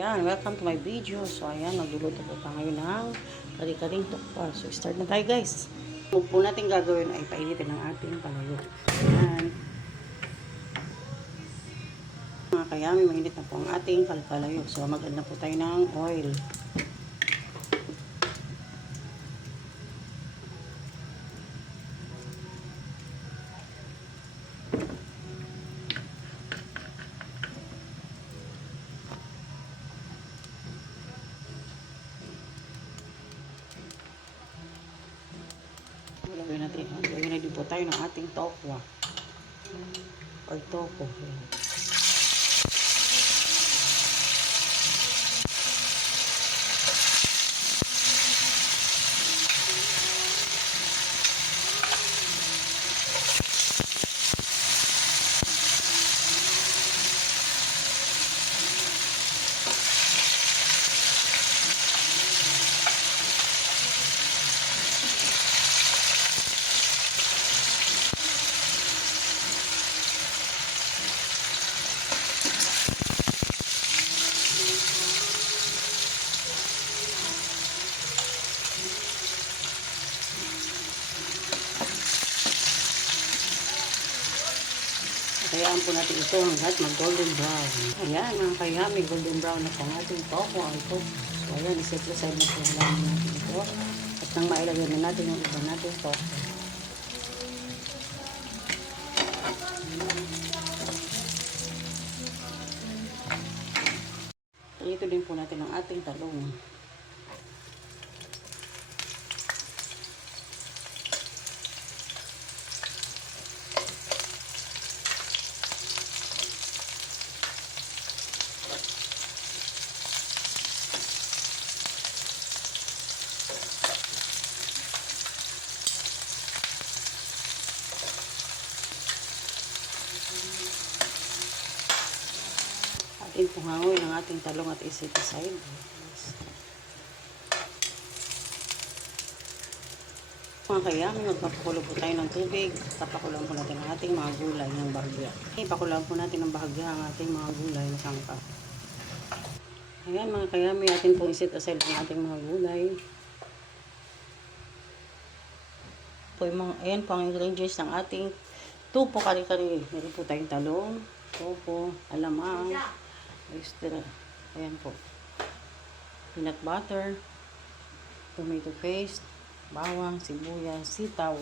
Ayan, welcome to my video. So, ayan, magluluto po pa ngayon ng kari-karing tukpa. So, start na tayo, guys. Kung po natin gagawin ay painitin ng ating palayok. Ayan. Mga kayami, mainit na po ang ating palayok. So, mag-add na po tayo ng oil. Lagyan na din po tayo ng ating tokwa or toko. Kayaan po natin ito hanggat mag-golden brown. Ayan, mga kayami, golden brown na po ang ating toko. So, ayan, iset aside na po lang natin ito. At nang mailagay na natin yung iba natin toko. Ito din po natin ang ating talong. Atin po hangoy ng ating talong at iset aside. Mga kayami, magpapakulo po tayo ng tubig. Papakuloan po natin ang ating mga gulay ng bahagya. Pakuloan po natin ng bahagya ang ating mga gulay na sangka. Ayan mga kayami, atin pong iset aside ang ating mga gulay. Ayan po ang ingredients ng ating tupo kari-kari. Meron po tayong talong, topo, alamang, oyster, ayan po, peanut butter, tomato paste, bawang, sibuyas, sitaw.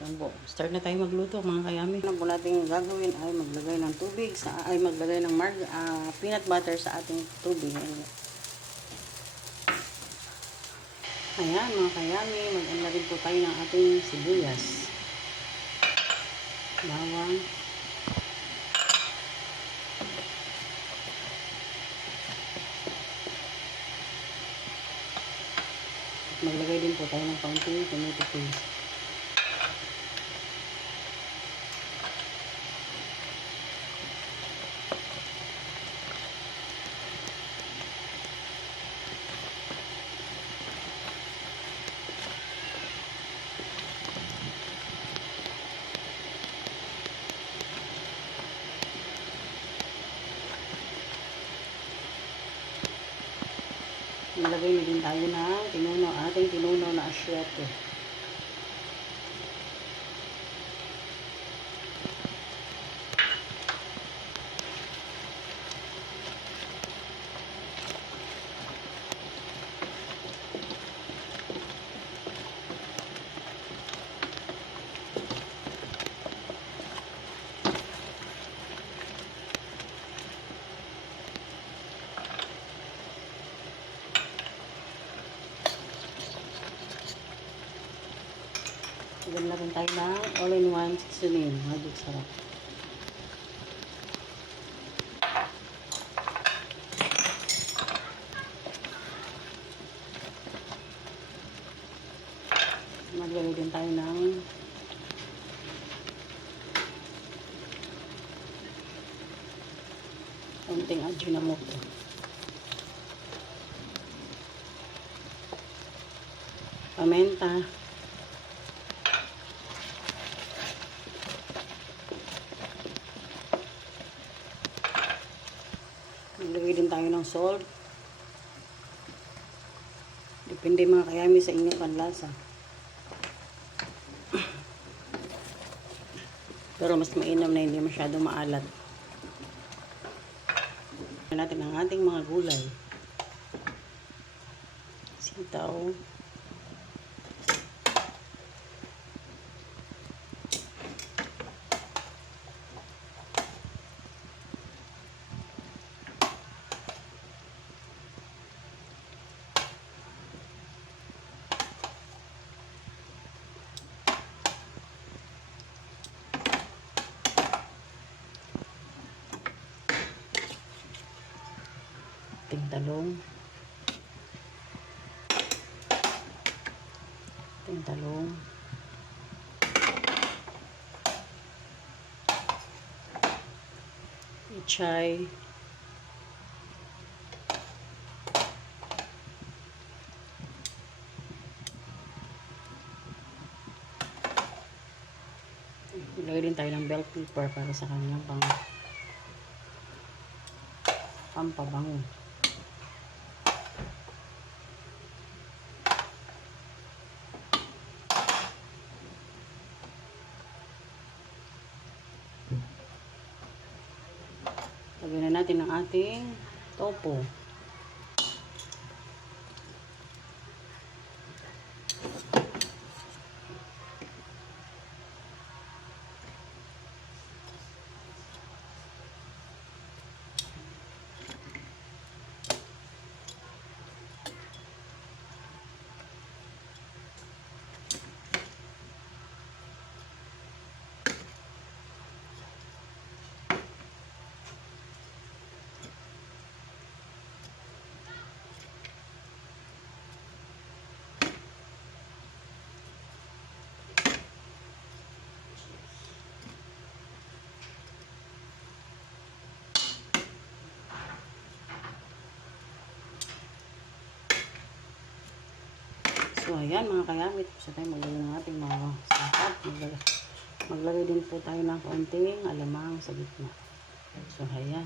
Ayan po, start na tayo magluto mga kayami. Ang po natin gagawin ay maglagay ng tubig, maglagay ng peanut butter sa ating tubig. Ayan mga kayami, mag-add rin po tayo ng ating sibuyas, bawang, maglagay din po tayo ng kaunting tomato paste. Malagay na din tayo ng ating tinuno na asyete. Lagyan na rin tayo ng all-in-one seasoning. Magic sarap. Maglagay din tayo ng konting ajinomoto. Pamenta. Maglagay din tayo ng salt. Depende mga kayami sa inyong panlasa. Pero mas mainam na hindi masyado maalat. Natin ang ating mga gulay. Sitaw. Talong. Talong. Ichay. Ilagay din tayo ng bell pepper para sa kanyang pampabango. Lagyan na natin ang ating tofu. So, ayan mga kayamit. So, tayo maglagay ng ating mga sapat. Maglagay din po tayo ng konting alamang sa gitna. So, ayan.